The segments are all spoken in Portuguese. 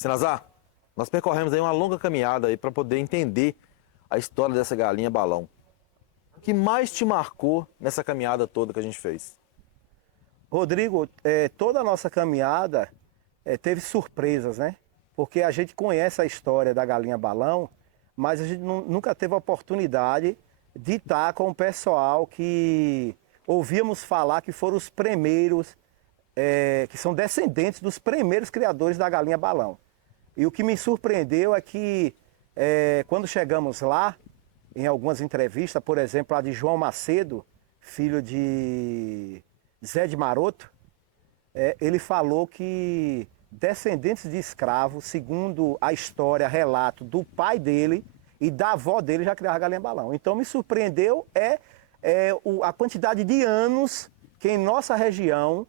Sinazar, nós percorremos aí uma longa caminhada aí para poder entender a história dessa galinha balão. O que mais te marcou nessa caminhada toda que a gente fez? Rodrigo, toda a nossa caminhada teve surpresas, né? Porque a gente conhece a história da galinha balão, mas a gente nunca teve a oportunidade de estar com o pessoal que ouvíamos falar que foram os primeiros, que são descendentes dos primeiros criadores da galinha balão. E o que me surpreendeu é que quando chegamos lá, em algumas entrevistas, por exemplo, a de João Macedo, filho de Zé de Maroto, ele falou que descendentes de escravos, segundo a história, relato do pai dele e da avó dele, já criava galinha balão. Então me surpreendeu a quantidade de anos que em nossa região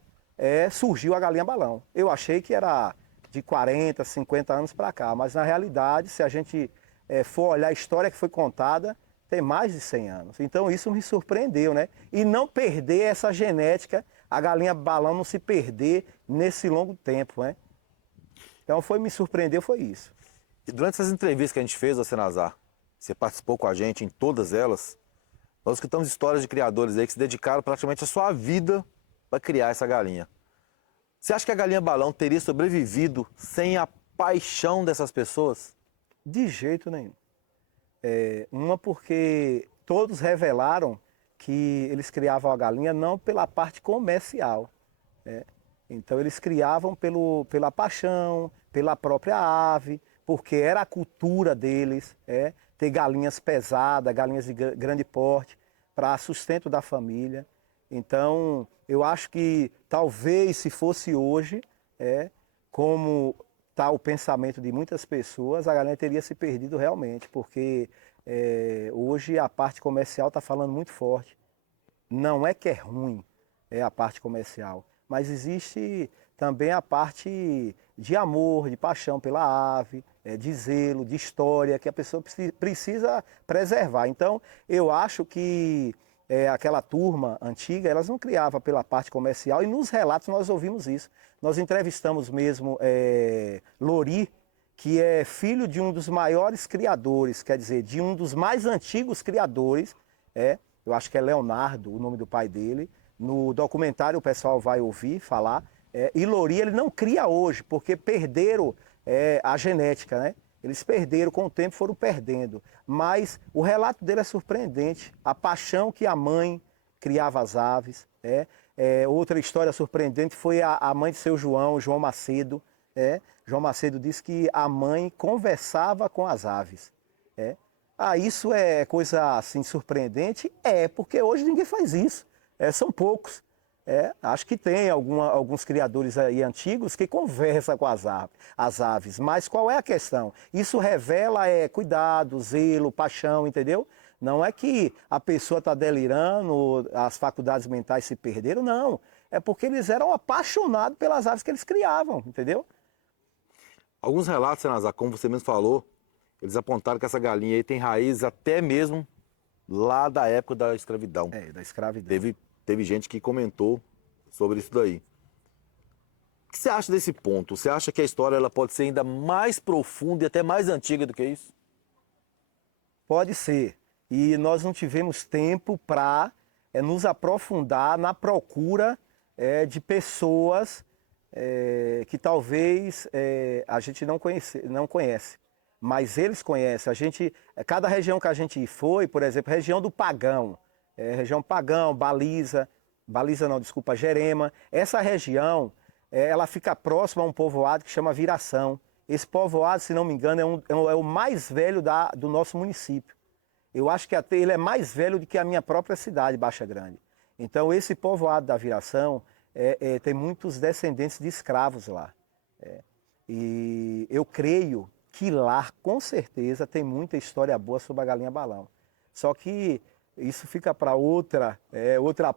surgiu a galinha balão. Eu achei que era de 40, 50 anos para cá, mas na realidade, se a gente for olhar a história que foi contada, tem mais de 100 anos. Então isso me surpreendeu, né? E não perder essa genética, a galinha balão não se perder nesse longo tempo, né? Então me surpreendeu, foi isso. E durante essas entrevistas que a gente fez, ô Sinazar, você participou com a gente em todas elas, nós escutamos histórias de criadores aí que se dedicaram praticamente a sua vida para criar essa galinha. Você acha que a galinha balão teria sobrevivido sem a paixão dessas pessoas? De jeito nenhum. Uma porque todos revelaram que eles criavam a galinha não pela parte comercial, né? Então eles criavam pela paixão, pela própria ave, porque era a cultura deles, ter galinhas pesadas, galinhas de grande porte, para sustento da família. Então eu acho que talvez se fosse hoje, como está o pensamento de muitas pessoas, a galinha teria se perdido realmente, porque hoje a parte comercial está falando muito forte. Não é que é ruim a parte comercial, mas existe também a parte de amor, de paixão pela ave, de zelo, de história, que a pessoa precisa preservar. Então, eu acho que aquela turma antiga, elas não criavam pela parte comercial, e nos relatos nós ouvimos isso. Nós entrevistamos mesmo Lori, que é filho de um dos maiores criadores, quer dizer, de um dos mais antigos criadores, eu acho que é Leonardo, o nome do pai dele. No documentário o pessoal vai ouvir falar. E Lori ele não cria hoje, porque perderam a genética, né? Eles perderam, com o tempo foram perdendo. Mas o relato dele é surpreendente. A paixão que a mãe criava as aves. Outra história surpreendente foi a mãe de seu João, João Macedo. João Macedo disse que a mãe conversava com as aves. Isso é coisa assim surpreendente? Porque hoje ninguém faz isso. São poucos. Acho que tem alguns criadores aí antigos que conversam com as aves. Mas qual é a questão? Isso revela cuidado, zelo, paixão, entendeu? Não é que a pessoa está delirando, as faculdades mentais se perderam, não. É porque eles eram apaixonados pelas aves que eles criavam, entendeu? Alguns relatos, Sinazar, como você mesmo falou, eles apontaram que essa galinha aí tem raízes até mesmo lá da época da escravidão. Da escravidão. Teve gente que comentou sobre isso daí. O que você acha desse ponto? Você acha que a história ela pode ser ainda mais profunda e até mais antiga do que isso? Pode ser. E nós não tivemos tempo para nos aprofundar na procura de pessoas que talvez a gente não conhece. Mas eles conhecem. Cada região que a gente foi, por exemplo, região do Pagão, região Pagão, Baliza não, desculpa, Jerema. Essa região, ela fica próxima a um povoado que chama Viração. Esse povoado, se não me engano, é o mais velho do nosso município. Eu acho que até ele é mais velho do que a minha própria cidade, Baixa Grande. Então, esse povoado da Viração tem muitos descendentes de escravos lá. E eu creio que lá, com certeza, tem muita história boa sobre a galinha balão. Só que isso fica para outra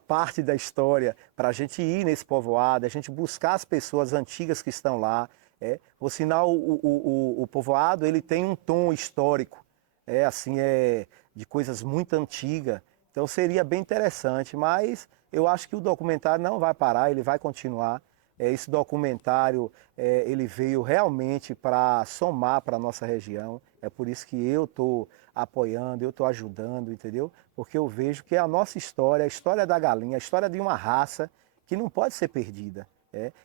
parte da história, para a gente ir nesse povoado, a gente buscar as pessoas antigas que estão lá. Por sinal, o povoado ele tem um tom histórico, de coisas muito antigas. Então seria bem interessante, mas eu acho que o documentário não vai parar, ele vai continuar. Esse documentário, ele veio realmente para somar para a nossa região. É por isso que eu estou apoiando, eu estou ajudando, entendeu? Porque eu vejo que é a nossa história, a história da galinha, a história de uma raça que não pode ser perdida.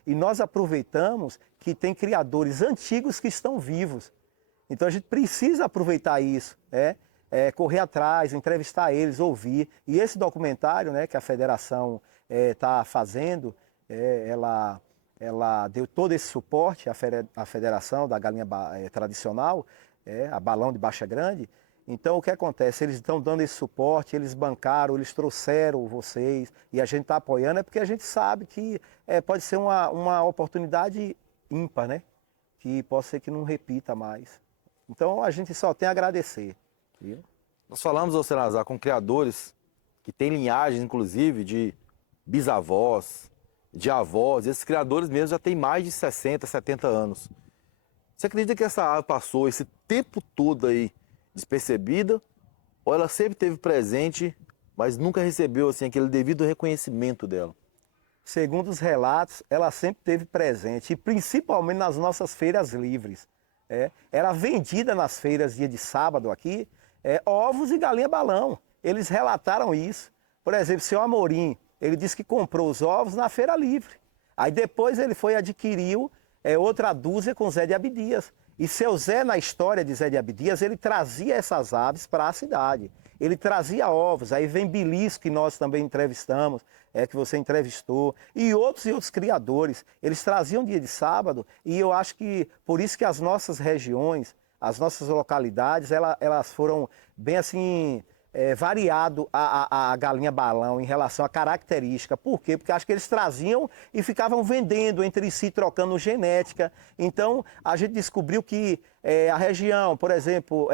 E nós aproveitamos que tem criadores antigos que estão vivos. Então a gente precisa aproveitar isso, correr atrás, entrevistar eles, ouvir. E esse documentário, né, que a federação está fazendo, ela deu todo esse suporte à federação da galinha tradicional, a Balão de Baixa Grande. Então o que acontece? Eles estão dando esse suporte, eles bancaram, eles trouxeram vocês e a gente está apoiando, é porque a gente sabe que pode ser uma oportunidade ímpar, né? Que pode ser que não repita mais. Então a gente só tem a agradecer. Viu? Nós falamos, ô Senazar, com criadores que têm linhagens, inclusive, de bisavós, de avós. Esses criadores mesmo já têm mais de 60, 70 anos. Você acredita que essa ave passou esse tempo todo aí despercebida? Ou ela sempre esteve presente, mas nunca recebeu assim, aquele devido reconhecimento dela? Segundo os relatos, ela sempre esteve presente, e principalmente nas nossas feiras livres. Era vendida nas feiras dia de sábado aqui, ovos e galinha balão. Eles relataram isso. Por exemplo, o seu Amorim, ele disse que comprou os ovos na feira livre. Aí depois ele foi e adquiriu outra dúzia com Zé de Abdias. E seu Zé, na história de Zé de Abdias, ele trazia essas aves para a cidade. Ele trazia ovos, aí vem Bilis, que nós também entrevistamos, que você entrevistou, e outros criadores. Eles traziam dia de sábado, e eu acho que por isso que as nossas regiões, as nossas localidades, elas foram bem assim, variado a galinha balão em relação à característica. Por quê? Porque acho que eles traziam e ficavam vendendo entre si, trocando genética. Então, a gente descobriu que a região, por exemplo,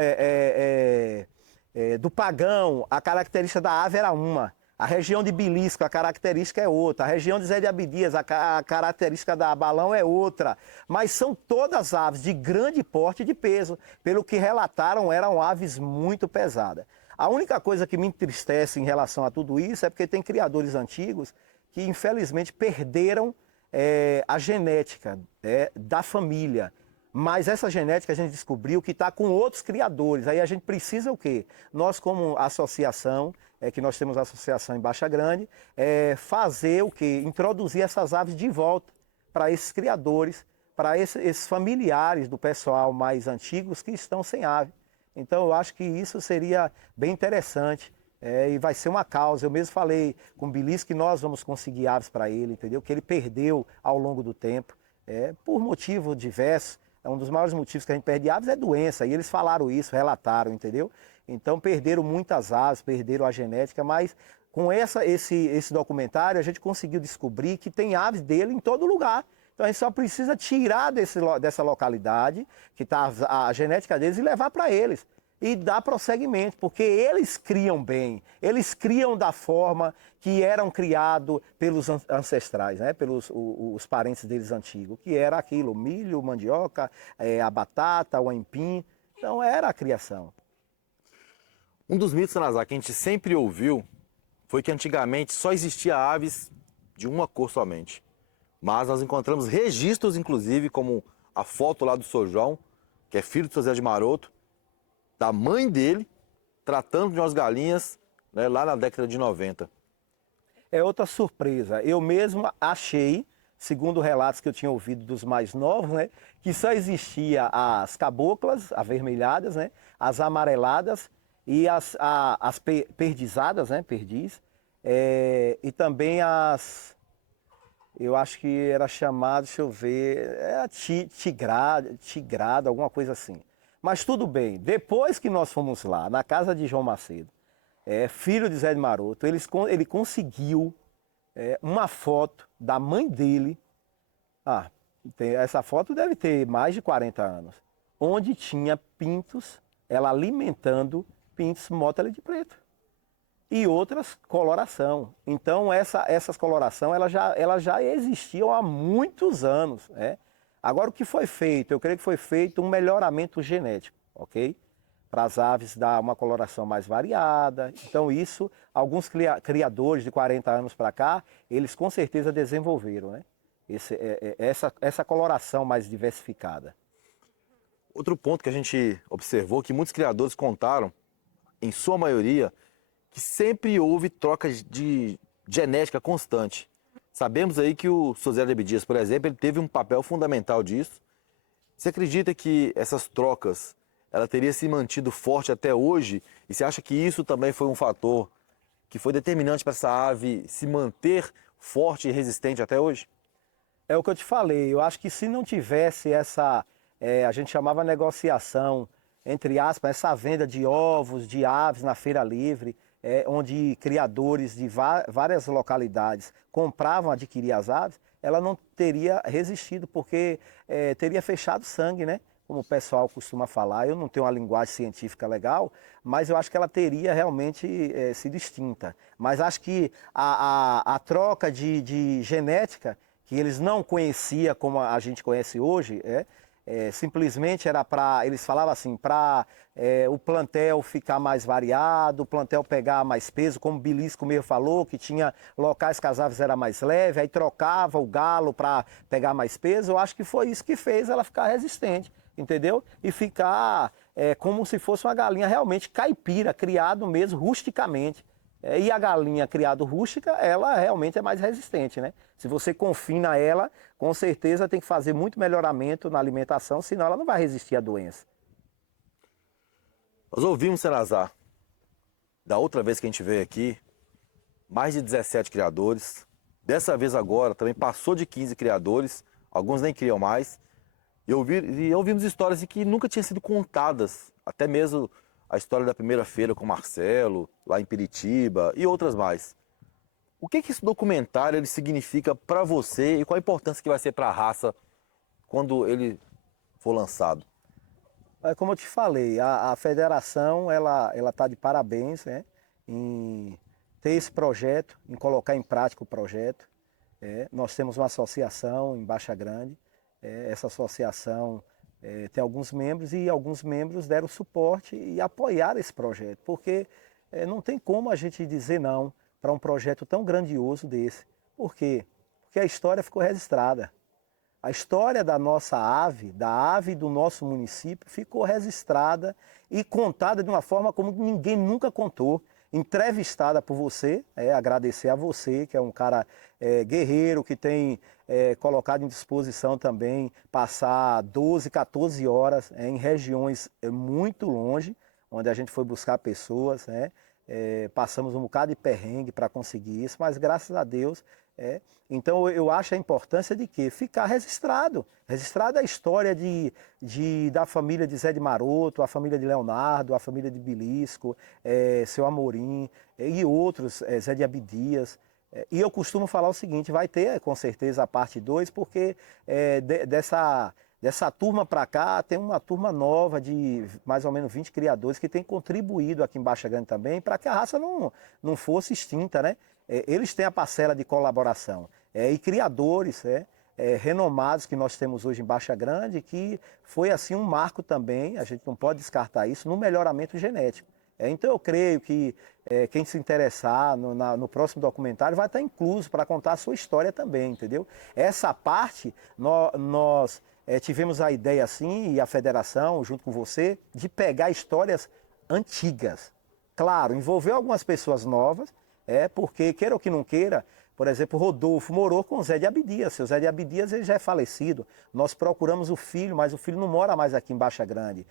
do Pagão, a característica da ave era uma. A região de Bilisco, a característica é outra. A região de Zé de Abdias, a característica da balão é outra. Mas são todas aves de grande porte e de peso. Pelo que relataram, eram aves muito pesadas. A única coisa que me entristece em relação a tudo isso é porque tem criadores antigos que, infelizmente, perderam a genética da família. Mas essa genética a gente descobriu que está com outros criadores. Aí a gente precisa o quê? Nós, como associação, que nós temos a associação em Baixa Grande, fazer o quê? Introduzir essas aves de volta para esses criadores, para esses familiares do pessoal mais antigos que estão sem ave. Então eu acho que isso seria bem interessante e vai ser uma causa. Eu mesmo falei com o Bilis que nós vamos conseguir aves para ele, entendeu? Que ele perdeu ao longo do tempo, por motivo diversos. Um dos maiores motivos que a gente perde aves é doença, e eles falaram isso, relataram, entendeu? Então perderam muitas aves, perderam a genética, mas com esse documentário a gente conseguiu descobrir que tem aves dele em todo lugar. Então a gente só precisa tirar dessa localidade, que está a genética deles, e levar para eles. E dar prosseguimento, porque eles criam bem, eles criam da forma que eram criados pelos ancestrais, né? Pelos os parentes deles antigos, que era aquilo, milho, mandioca, a batata, o aipim. Então era a criação. Um dos mitos, Senazar, que a gente sempre ouviu foi que antigamente só existia aves de uma cor somente. Mas nós encontramos registros, inclusive, como a foto lá do Sr. João, que é filho de José de Maroto, da mãe dele, tratando de umas galinhas, né, lá na década de 90. É outra surpresa. Eu mesmo achei, segundo relatos que eu tinha ouvido dos mais novos, né, que só existia as caboclas, avermelhadas, né, as amareladas e as perdizadas, né, perdiz, e também eu acho que era chamado, deixa eu ver, tigrada, alguma coisa assim. Mas tudo bem, depois que nós fomos lá, na casa de João Macedo, filho de Zé de Maroto, ele conseguiu uma foto da mãe dele. Essa foto deve ter mais de 40 anos, onde tinha pintos, ela alimentando pintos mótele de preto. E outras coloração. Então essas coloração elas já existiam há muitos anos. Agora o que foi feito? Eu creio que foi feito um melhoramento genético, ok? Para as aves dar uma coloração mais variada. Então isso, alguns criadores de 40 anos para cá, eles com certeza desenvolveram, né? essa coloração mais diversificada. Outro ponto que a gente observou que muitos criadores contaram, em sua maioria, que sempre houve troca de genética constante. Sabemos aí que o seu Zé de Abdias, por exemplo, ele teve um papel fundamental disso. Você acredita que essas trocas, ela teria se mantido forte até hoje? E você acha que isso também foi um fator que foi determinante para essa ave se manter forte e resistente até hoje? É o que eu te falei, eu acho que se não tivesse essa, a gente chamava negociação, entre aspas, essa venda de ovos, de aves na feira livre, onde criadores de várias localidades compravam, adquiriam as aves, ela não teria resistido, porque teria fechado sangue, né? Como o pessoal costuma falar. Eu não tenho uma linguagem científica legal, mas eu acho que ela teria realmente sido extinta. Mas acho que a troca de genética, que eles não conheciam como a gente conhece hoje, simplesmente era para, eles falavam assim, para o plantel ficar mais variado, o plantel pegar mais peso, como o Belisco mesmo falou, que tinha locais que as aves eram mais leves, aí trocava o galo para pegar mais peso. Eu acho que foi isso que fez ela ficar resistente, entendeu? E ficar como se fosse uma galinha realmente caipira, criado mesmo rusticamente. E a galinha criada rústica, ela realmente é mais resistente, né? Se você confina ela, com certeza tem que fazer muito melhoramento na alimentação, senão ela não vai resistir à doença. Nós ouvimos, Senazar, da outra vez que a gente veio aqui, mais de 17 criadores. Dessa vez agora também passou de 15 criadores, alguns nem criam mais. E ouvimos histórias que nunca tinham sido contadas, até mesmo a história da primeira feira com o Marcelo, lá em Piritiba e outras mais. O que esse documentário ele significa para você e qual a importância que vai ser para a raça quando ele for lançado? Como eu te falei, a federação ela está de parabéns, né, em ter esse projeto, em colocar em prática o projeto. Nós temos uma associação em Baixa Grande, essa associação tem alguns membros e alguns membros deram suporte e apoiaram esse projeto, porque não tem como a gente dizer não para um projeto tão grandioso desse. Por quê? Porque a história ficou registrada. A história da nossa ave, da ave do nosso município, ficou registrada e contada de uma forma como ninguém nunca contou. Entrevistada por você, agradecer a você, que é um cara guerreiro, que tem colocado em disposição também passar 12, 14 horas em regiões muito longe, onde a gente foi buscar pessoas, né? Passamos um bocado de perrengue para conseguir isso, mas graças a Deus. Então eu acho a importância de quê? Ficar registrado. Registrada a história da família de Zé de Maroto, a família de Leonardo, a família de Belisco, seu Amorim e outros, Zé de Abdias. E eu costumo falar o seguinte, vai ter com certeza a parte 2, porque dessa turma para cá, tem uma turma nova de mais ou menos 20 criadores que tem contribuído aqui em Baixa Grande também para que a raça não fosse extinta, né? Eles têm a parcela de colaboração. E criadores renomados que nós temos hoje em Baixa Grande, que foi assim um marco também, a gente não pode descartar isso, no melhoramento genético. Então eu creio que quem se interessar no próximo documentário vai estar incluso para contar a sua história também, entendeu? Essa parte nós tivemos a ideia assim, e a federação, junto com você, de pegar histórias antigas. Claro, envolver algumas pessoas novas, porque, queira ou que não queira, por exemplo, Rodolfo morou com o Zé de Abdias. Seu Zé de Abdias ele já é falecido. Nós procuramos o filho, mas o filho não mora mais aqui em Baixa Grande.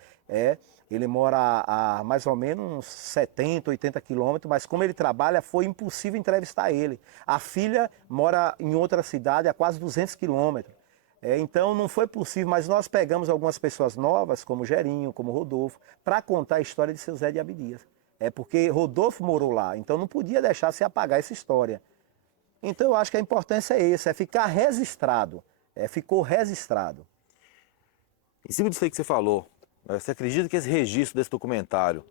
Ele mora a mais ou menos uns 70, 80 quilômetros, mas como ele trabalha, foi impossível entrevistar ele. A filha mora em outra cidade, a quase 200 quilômetros. Então não foi possível, mas nós pegamos algumas pessoas novas, como Gerinho, como Rodolfo, para contar a história de seu Zé de Abdias. Porque Rodolfo morou lá, então não podia deixar se apagar essa história. Então eu acho que a importância é essa, ficar registrado. Ficou registrado. Em cima disso aí que você falou, você acredita que esse registro desse documentário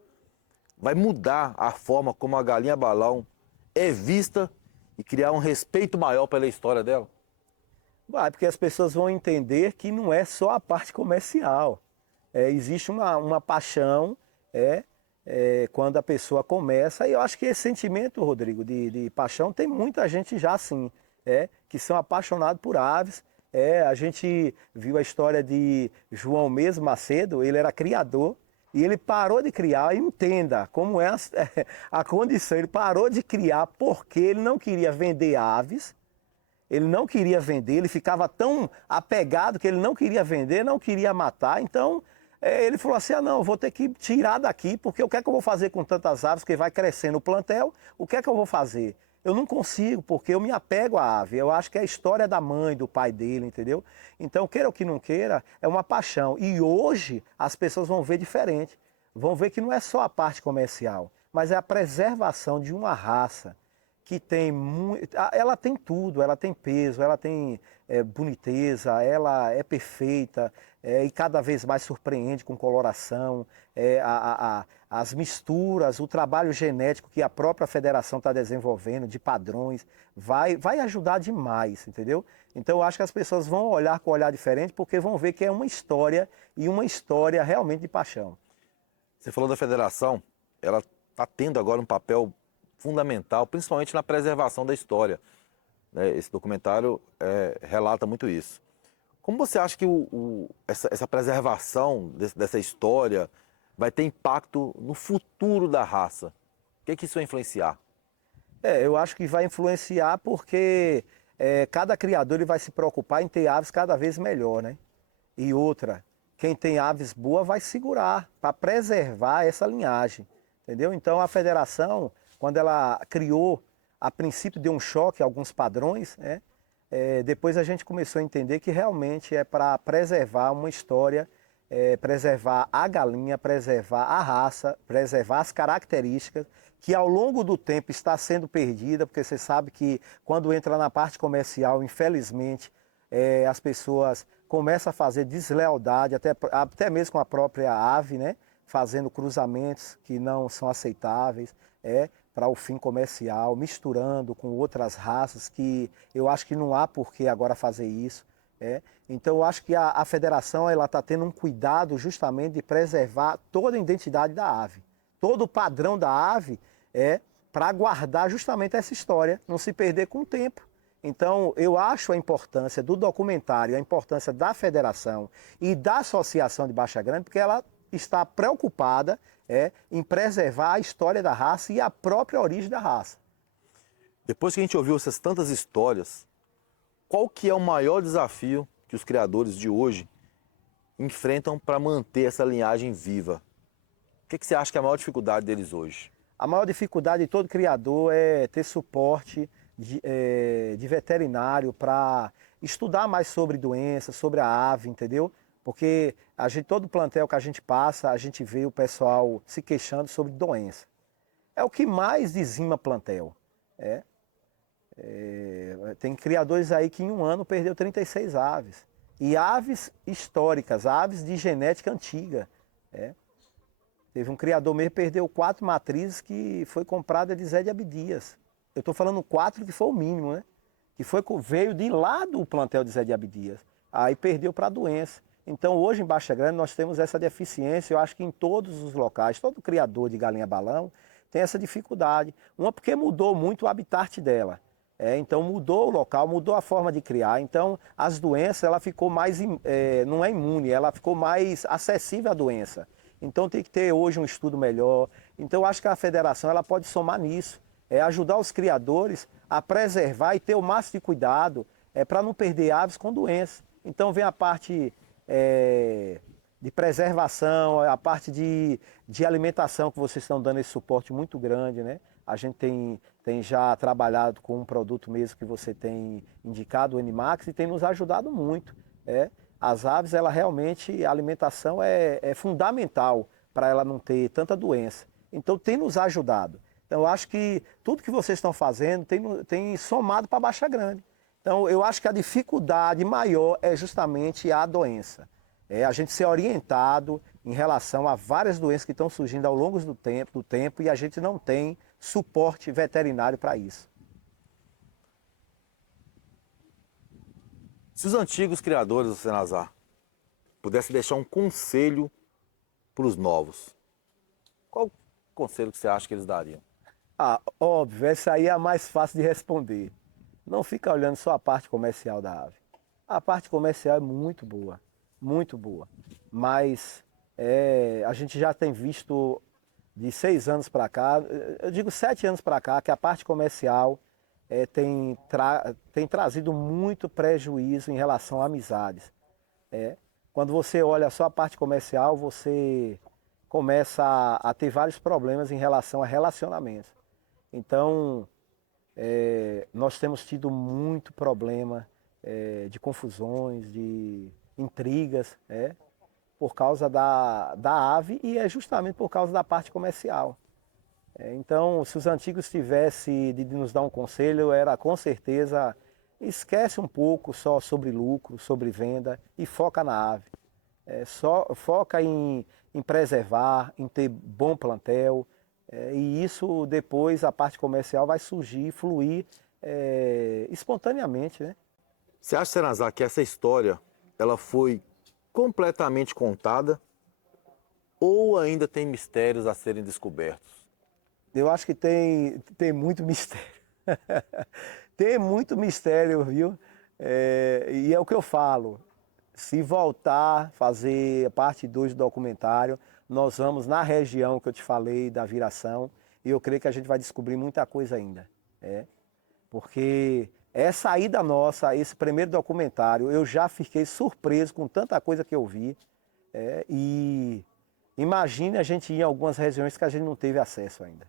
vai mudar a forma como a galinha balão é vista e criar um respeito maior pela história dela? Vai, porque as pessoas vão entender que não é só a parte comercial. Existe uma paixão, quando a pessoa começa, e eu acho que esse sentimento, Rodrigo, de paixão, tem muita gente já assim, que que são apaixonados por aves. A gente viu a história de João mesmo Macedo, ele era criador e ele parou de criar. Entenda como é a condição, ele parou de criar porque ele não queria vender aves, ele não queria vender, ele ficava tão apegado que ele não queria vender, não queria matar. Então ele falou assim, não, eu vou ter que tirar daqui, porque o que é que eu vou fazer com tantas aves que vai crescendo o plantel? O que é que eu vou fazer? Eu não consigo, porque eu me apego à ave. Eu acho que é a história da mãe, do pai dele, entendeu? Então, queira ou que não queira, é uma paixão. E hoje as pessoas vão ver diferente. Vão ver que não é só a parte comercial, mas é a preservação de uma raça que tem muito. Ela tem tudo, ela tem peso, ela tem boniteza, ela é perfeita e cada vez mais surpreende com coloração, as misturas, o trabalho genético que a própria federação está desenvolvendo de padrões, vai ajudar demais, entendeu? Então eu acho que as pessoas vão olhar com um olhar diferente porque vão ver que é uma história e uma história realmente de paixão. Você falou da federação, ela está tendo agora um papel fundamental, principalmente na preservação da história. Esse documentário relata muito isso. Como você acha que essa preservação dessa história vai ter impacto no futuro da raça? O que isso vai influenciar? Eu acho que vai influenciar porque cada criador ele vai se preocupar em ter aves cada vez melhor, né? E outra, quem tem aves boas vai segurar para preservar essa linhagem, entendeu? Então a federação, quando ela criou, a princípio deu um choque a alguns padrões, né? Depois a gente começou a entender que realmente é para preservar uma história, preservar a galinha, preservar a raça, preservar as características que ao longo do tempo está sendo perdida, porque você sabe que quando entra na parte comercial, infelizmente, as pessoas começam a fazer deslealdade, até mesmo com a própria ave, né? Fazendo cruzamentos que não são aceitáveis, para o fim comercial, misturando com outras raças que eu acho que não há por que agora fazer isso. Então eu acho que a federação está tendo um cuidado justamente de preservar toda a identidade da ave, todo o padrão da ave para guardar justamente essa história, não se perder com o tempo. Então eu acho a importância do documentário, a importância da federação e da associação de Baixa Grande, porque ela está preocupada em preservar a história da raça e a própria origem da raça. Depois que a gente ouviu essas tantas histórias, qual que é o maior desafio que os criadores de hoje enfrentam para manter essa linhagem viva? O que você acha que é a maior dificuldade deles hoje? A maior dificuldade de todo criador é ter suporte de veterinário para estudar mais sobre doenças, sobre a ave, entendeu? Porque todo plantel que a gente passa, a gente vê o pessoal se queixando sobre doença. É o que mais dizima plantel. Tem criadores aí que em um ano perdeu 36 aves. E aves históricas, aves de genética antiga. Teve um criador mesmo que perdeu 4 matrizes que foi comprada de Zé de Abdias. Eu estou falando 4 que foi o mínimo, né? Que veio de lá do plantel de Zé de Abdias. Aí perdeu para a doença. Então hoje em Baixa Grande nós temos essa deficiência, eu acho que em todos os locais, todo criador de galinha balão tem essa dificuldade. Uma porque mudou muito o habitat dela. Então mudou o local, mudou a forma de criar. Então as doenças, ela ficou mais, não é imune, ela ficou mais acessível à doença. Então tem que ter hoje um estudo melhor. Então eu acho que a federação ela pode somar nisso, ajudar os criadores a preservar e ter o máximo de cuidado para não perder aves com doença. Então vem a parte de preservação, a parte de alimentação que vocês estão dando esse suporte muito grande, né? A gente tem já trabalhado com um produto mesmo que você tem indicado, o Animax, e tem nos ajudado muito. As aves, ela realmente, a alimentação é fundamental para ela não ter tanta doença. Então tem nos ajudado. Então eu acho que tudo que vocês estão fazendo tem somado para Baixa Grande. Então eu acho que a dificuldade maior é justamente a doença. A gente ser orientado em relação a várias doenças que estão surgindo ao longo do tempo e a gente não tem suporte veterinário para isso. Se os antigos criadores do Senazar pudessem deixar um conselho para os novos, qual conselho que você acha que eles dariam? Óbvio, essa aí é a mais fácil de responder. não fica olhando só a parte comercial da ave. A parte comercial é muito boa. Mas a gente já tem visto de 6 anos para cá, eu digo 7 anos para cá, que a parte comercial tem trazido muito prejuízo em relação a amizades. Quando você olha só a parte comercial, você começa a ter vários problemas em relação a relacionamentos. Então, nós temos tido muito problema de confusões, de intrigas, por causa da ave e é justamente por causa da parte comercial. Então, se os antigos tivessem de nos dar um conselho, era com certeza, esquece um pouco só sobre lucro, sobre venda e foca na ave. Foca em preservar, em ter bom plantel, e isso depois a parte comercial vai surgir, fluir espontaneamente, né? Você acha, Senazar, que essa história ela foi completamente contada ou ainda tem mistérios a serem descobertos? Eu acho que tem muito mistério. Tem muito mistério, viu? E é o que eu falo. Se voltar, fazer a parte 2 do documentário, nós vamos na região que eu te falei, da Viração, e eu creio que a gente vai descobrir muita coisa ainda. Porque essa ida nossa, esse primeiro documentário, eu já fiquei surpreso com tanta coisa que eu vi. E imagine a gente ir em algumas regiões que a gente não teve acesso ainda.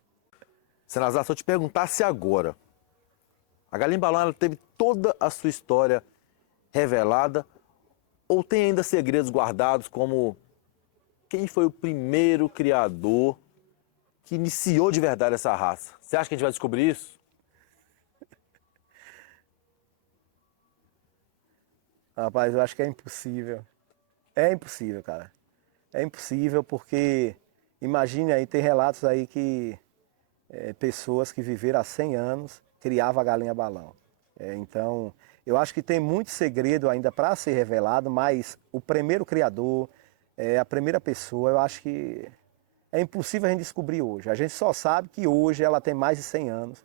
Senazar, se eu te perguntasse agora, a Galinha Balão ela teve toda a sua história revelada ou tem ainda segredos guardados, como quem foi o primeiro criador que iniciou de verdade essa raça? Você acha que a gente vai descobrir isso? Rapaz, eu acho que é impossível. É impossível, cara. É impossível porque, imagine aí, tem relatos aí que pessoas que viveram há 100 anos criavam a galinha balão. Então, eu acho que tem muito segredo ainda para ser revelado, mas o primeiro criador, a primeira pessoa, eu acho que é impossível a gente descobrir hoje. A gente só sabe que hoje ela tem mais de 100 anos,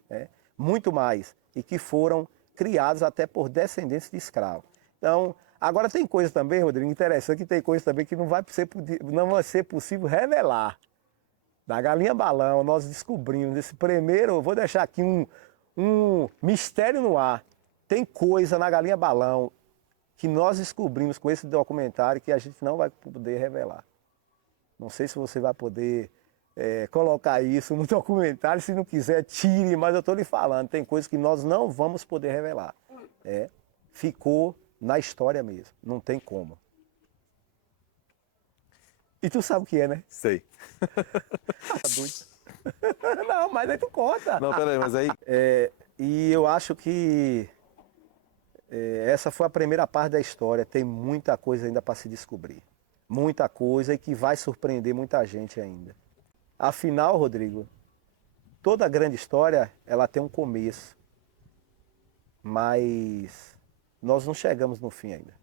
muito mais, e que foram criados até por descendentes de escravos. Então, agora tem coisa também, Rodrigo, interessante, que tem coisa também que não vai ser possível revelar. Da galinha balão, nós descobrimos esse primeiro, vou deixar aqui um mistério no ar. Tem coisa na galinha balão que nós descobrimos com esse documentário que a gente não vai poder revelar. Não sei se você vai poder colocar isso no documentário, se não quiser, tire, mas eu estou lhe falando, tem coisas que nós não vamos poder revelar. Ficou na história mesmo, não tem como. E tu sabe o que é, né? Sei. Não, mas aí tu conta. Não, peraí, mas aí... E eu acho que essa foi a primeira parte da história. Tem muita coisa ainda para se descobrir. Muita coisa e que vai surpreender muita gente ainda. Afinal, Rodrigo, toda grande história, ela tem um começo. Mas nós não chegamos no fim ainda.